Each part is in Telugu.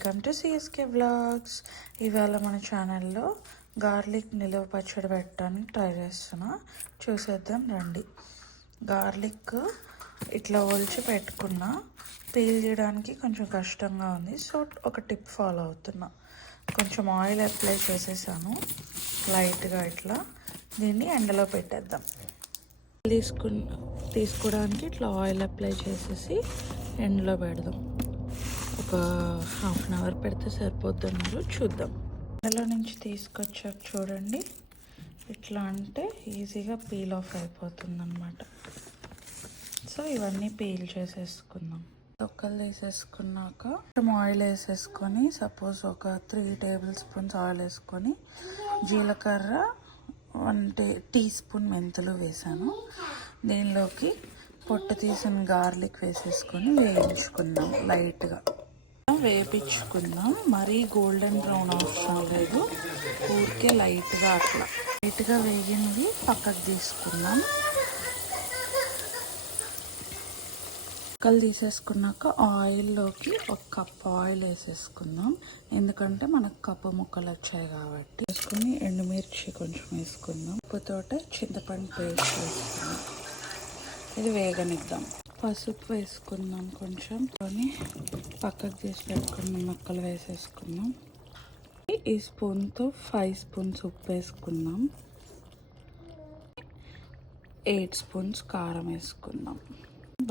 Welcome to CSK vlogs. ఇవాళ మన ఛానల్లో గార్లిక్ నిలువ పచ్చడి పెట్టడానికి ట్రై చేస్తున్నా. చూసేద్దాం రండి. గార్లిక్ ఇట్లా ఒలిచి పెట్టుకున్నా, పీల్ చేయడానికి కొంచెం కష్టంగా ఉంది. సో ఒక టిప్ ఫాలో అవుతున్నా. కొంచెం ఆయిల్ అప్లై చేసేసాను లైట్గా. ఇట్లా దీన్ని ఎండలో పెట్టేద్దాం. తీసుకోవడానికి ఇట్లా ఆయిల్ అప్లై చేసేసి ఎండలో పెడదాం. ఒక హాఫ్ అన్ అవర్ పెడితే సరిపోతున్నారు. చూద్దాం. ఎండలో నుంచి తీసుకొచ్చాక చూడండి, ఇట్లా అంటే ఈజీగా పీల్ ఆఫ్ అయిపోతుంది అనమాట. సో ఇవన్నీ పీల్ చేసేసుకుందాం. తొక్కలు తీసేసుకున్నాక ఆయిల్ వేసేసుకొని, సపోజ్ ఒక 3 టేబుల్ స్పూన్స్ ఆయిల్ వేసుకొని, జీలకర్ర 1 టీ స్పూన్ మెంతులు వేసాను. దీనిలోకి పొట్టు తీసిన గార్లిక్ వేసేసుకొని వేయించుకుందాం. లైట్గా వేపించుకుందాం. మరీ గోల్డెన్ బ్రౌన్ అవసరం లేదు, ఊరికే లైట్గా అట్లా. లైట్గా వేగింది పక్కకు తీసుకుందాం. ముక్కలు తీసేసుకున్నాక ఆయిల్లోకి 1 కప్ ఆయిల్ వేసేసుకుందాం. ఎందుకంటే మనకు కప్పు ముక్కలు వచ్చాయి కాబట్టి. వేసుకుని ఎండుమిర్చి కొంచెం వేసుకుందాం. ఉప్పుతోటే చింతపండు పేస్ట్ వేసుకుందాం. ఇది వేగనిద్దాం. పసుపు వేసుకుందాం కొంచెం. కొని పక్కకు తీసి పెట్టుకున్న ముక్కలు వేసేసుకుందాం. ఈ స్పూన్తో 5 స్పూన్స్ ఉప్పు వేసుకుందాం. 8 స్పూన్స్ కారం వేసుకుందాం.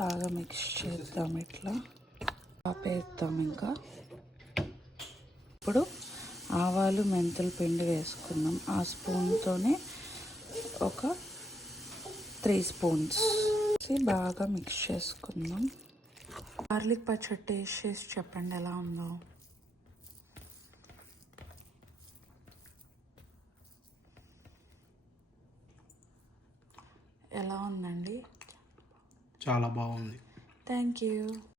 బాగా మిక్స్ చేద్దాం. ఇట్లా ఆపేద్దాం. ఇంకా ఇప్పుడు ఆవాలు మెంతుల పిండి వేసుకుందాం. ఆ స్పూన్తోనే ఒక 3 స్పూన్స్ బాగా మిక్స్ చేసుకుందాం. గార్లిక్ పచ్చడి టేస్ట్ చేసి చెప్పండి ఎలా ఉందో. ఎలా ఉందండి? చాలా బాగుంది. Thank you.